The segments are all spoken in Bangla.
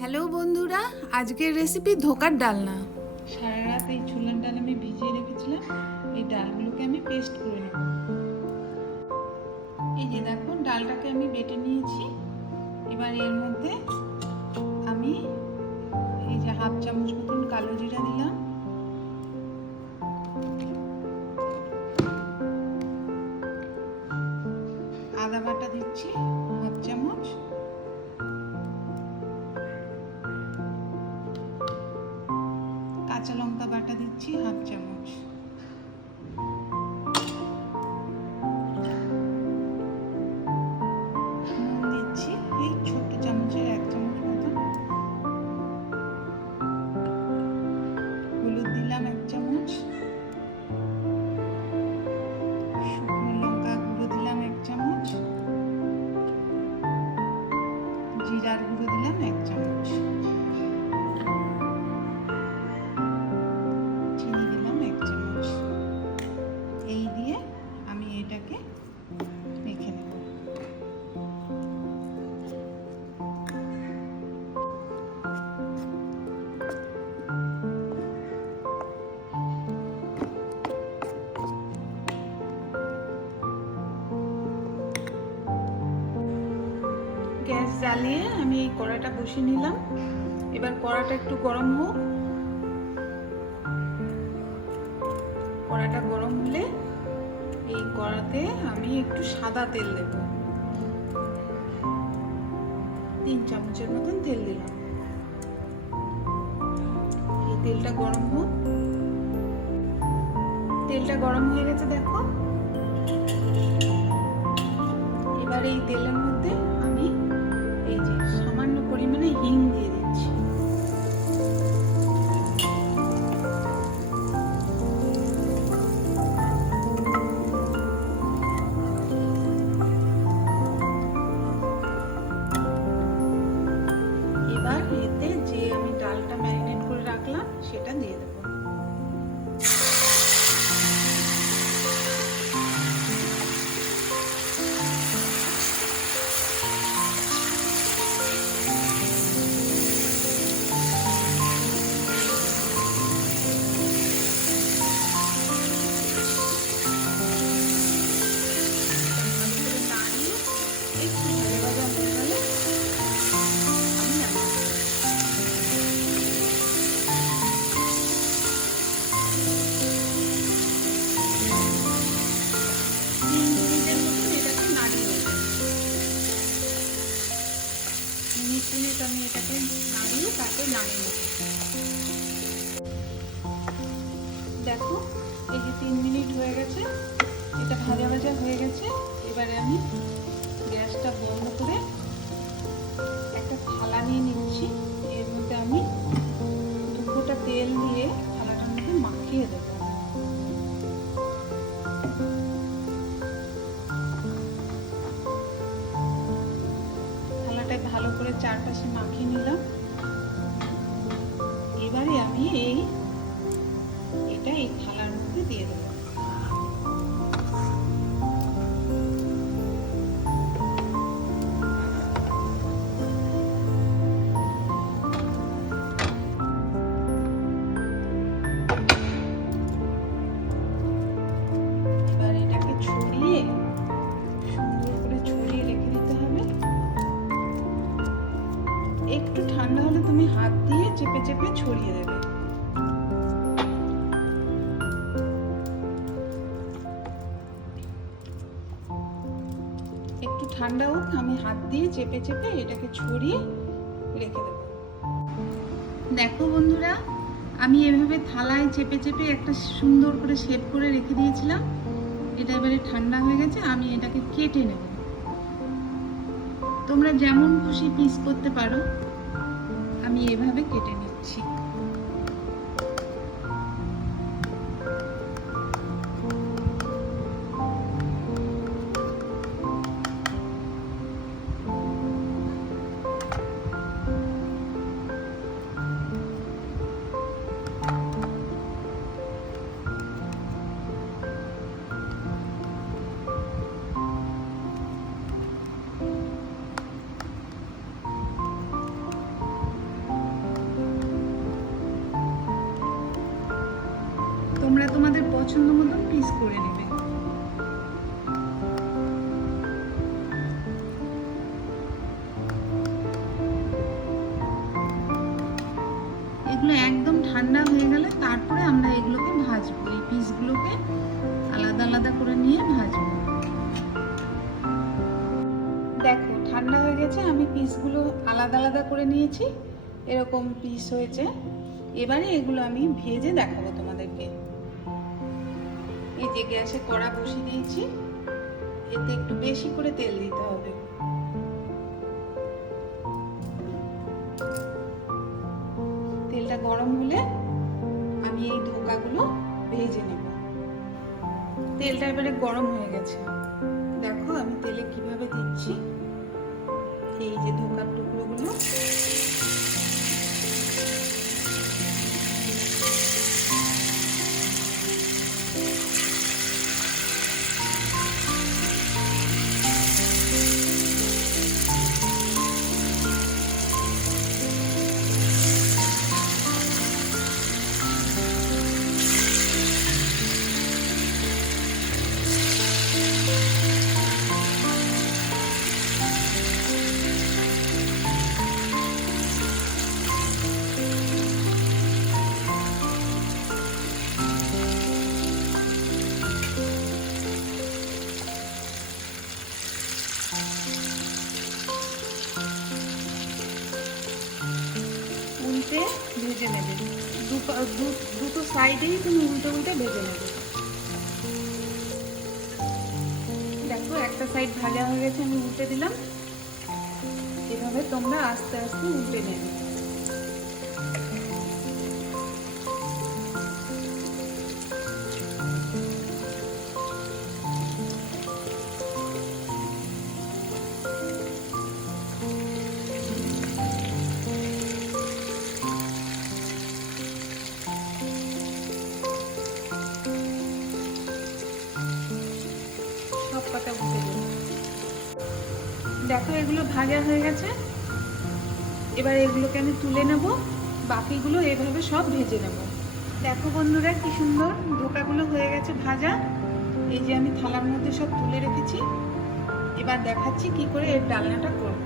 হ্যালো বন্ধুরা, আজকের রেসিপি ধোকার ডালনা। সারা রাত এই ছোলার ডাল আমি ভিজিয়ে রেখেছিলাম, এই ডালগুলোকে আমি পেস্ট করে নেব। এই যে দেখো ডালটাকে আমি বেটে নিয়েছি। এবার এর মধ্যে আমি এই যে হাফ চামচ মতন কালো জিরা দিলাম। আদা বাটা দিচ্ছি, হাফ চামচ। জ্বালিয়ে আমি এই কড়াটা বসিয়ে নিলাম। এবার কড়াটা একটু গরম হোক। কড়াটা গরম হলে এই কড়াতে আমি একটু সাদা তেল দেব। তিন চামচের মতন তেল দিলাম। এই তেলটা গরম হোক। তেলটা গরম হয়ে গেছে, দেখো। এবার এই তেলের মধ্যে তিন মিনিট হয়ে গেছে। এটা ভাজা ভাজা হয়ে গেছে। এবারে আমি গ্যাসটা বন্ধ করে ঠান্ডা হোক, আমি হাত দিয়ে চেপে চেপে এটাকে ছড়িয়ে রেখে দেবো। দেখো বন্ধুরা, আমি এভাবে থালায় চেপে চেপে একটা সুন্দর করে শেপ করে রেখে দিয়েছিলাম। এটা এবারে ঠান্ডা হয়ে গেছে, আমি এটাকে কেটে নেব। তোমরা যেমন খুশি পিস করতে পারো, আমি এভাবে কেটে নিচ্ছি। ঠান্ডা হয়ে গেলে তারপরে আমরা এগুলোকে ভাজবো। এই পিসগুলোকে আলাদা আলাদা করে নিয়ে ভাজবো। দেখো, ঠান্ডা হয়ে গেছে, আমি পিসগুলো আলাদা আলাদা করে নিয়েছি। এরকম পিস হয়েছে। এবারে এগুলো আমি ভেজে দেখাবো তোমাদেরকে। এই যে গ্যাসে কড়া বসিয়ে দিয়েছি। এতে একটু বেশি করে তেল দিতে হবে। গরম হলে আমি এই ধোকাগুলো ভেজে নেব। তেলটা এবারে গরম হয়ে গেছে। দেখো আমি তেলে কীভাবে দিচ্ছি। এই যে ধোকার টুকরোগুলো সাইডেই তুমি উল্টে উল্টে ভেজে নেবে। দেখো, একটা সাইড ভাজা হয়ে গেছে, আমি উল্টে দিলাম। এভাবে তোমরা আস্তে আস্তে উল্টে নেবে। দেখো, এগুলো ভাজা হয়ে গেছে। এবার এগুলোকে আমি তুলে নেব। বাকিগুলো এভাবে সব ভেজে নেব। দেখো বন্ধুরা, কি সুন্দর ধোকাগুলো হয়ে গেছে ভাজা। এই যে আমি থালার মধ্যে সব তুলে রেখেছি। এবার দেখাচ্ছি কি করে এর ডালনাটা করব।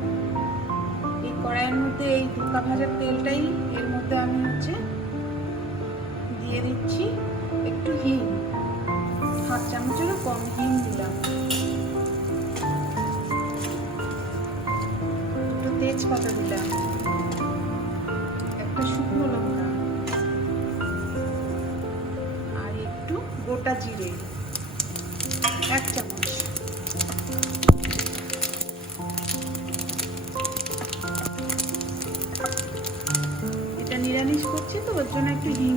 এই কড়াইয়ের মধ্যে এই ধোকা ভাজার তেলটাই, এর মধ্যে আমি হচ্ছে দিয়ে দিচ্ছি একটু হিং। হাফ চামচেরও কম হিং দিলাম। তেজপাতা দিলাম একটা শুকনো লঙ্কা আর একটু গোটা জিরে। এক চামচ। এটা নিরামিষ করছি তো, ওর জন্য একটু হিং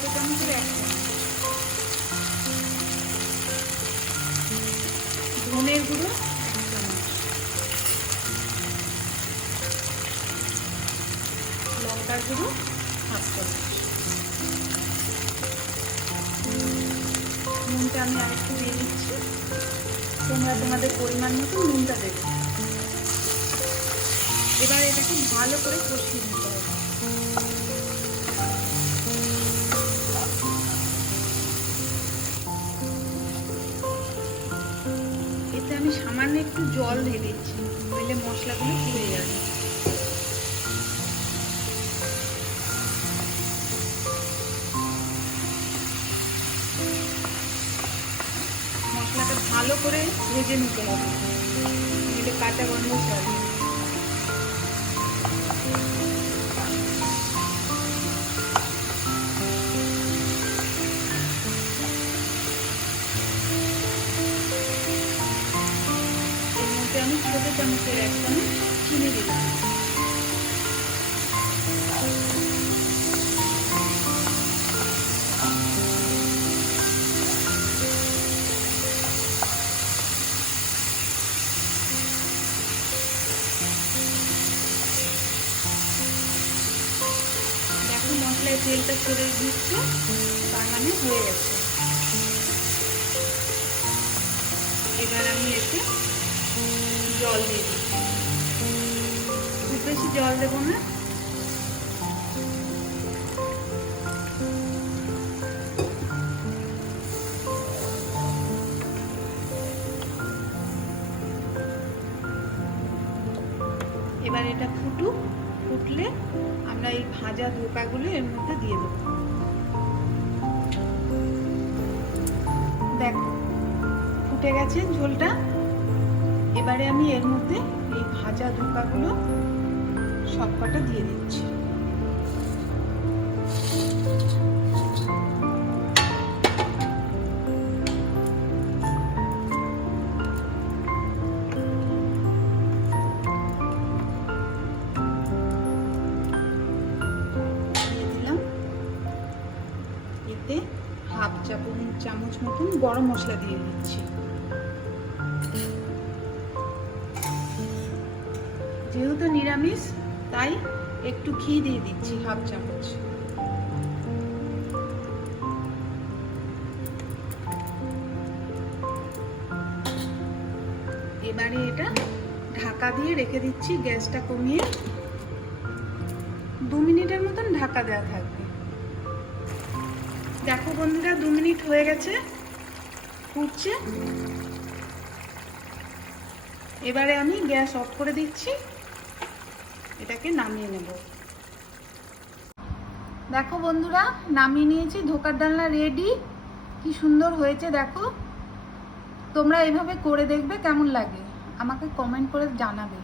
ছোট চামচের এক ধনের গুঁড়ো লঙ্কার গুঁড়ো হাফ চামচ নুনটা আমি আরেকটু দিয়ে দিচ্ছি। তোমরা তোমাদের পরিমাণ মতো নুনটা দেবে। এবার এটাকে ভালো করে কষিয়ে নিতে হবে। সামান্য একটু জল দিয়ে দিচ্ছি, নইলে মশলাগুলো পুড়ে যাবে। মশলাটা ভালো করে ভেজে নিতে হবে। নইলে কাঁচা গন্ধ চলে। ছোট চামচের এক চামচ চিনি দিলাম মশলায় তেলটা ছেড়ে দিচ্ছে তার হয়ে গেছে। এবার আমি এতে জল দিয়ে দিচ্ছি বেশি জল দেবো না। এবার এটা ফুটুক, ফুটলে আমরা এই ভাজা ধোকাগুলো এর মধ্যে দিয়ে দেবো। দেখো, ফুটে গেছে ঝোলটা। এবারে আমি এর মধ্যে এই ভাজা ধোকাগুলো সব কটা দিয়ে দিচ্ছি হাফ চামচ মতন গরম মশলা দিয়ে দিচ্ছি। যেহেতু নিরামিষ, তাই একটু ঘি দিয়ে দিচ্ছি, হাফ চামচ। এবারে এটা ঢাকা দিয়ে রেখে দিচ্ছি, গ্যাসটা কমিয়ে। দু মিনিটের মতন ঢাকা দেওয়া থাকবে। দেখো বন্ধুরা, দু মিনিট হয়ে গেছে, ফুটছে। এবারে আমি গ্যাস অফ করে দিচ্ছি। এটাকে নামিয়ে নেব। দেখো বন্ধুরা, নামিয়ে নিয়েছি, ধোকার ডালনা রেডি কি সুন্দর হয়েছে, দেখো। তোমরা এভাবে করে দেখবে কেমন লাগে। আমাকে কমেন্ট করে জানাবে।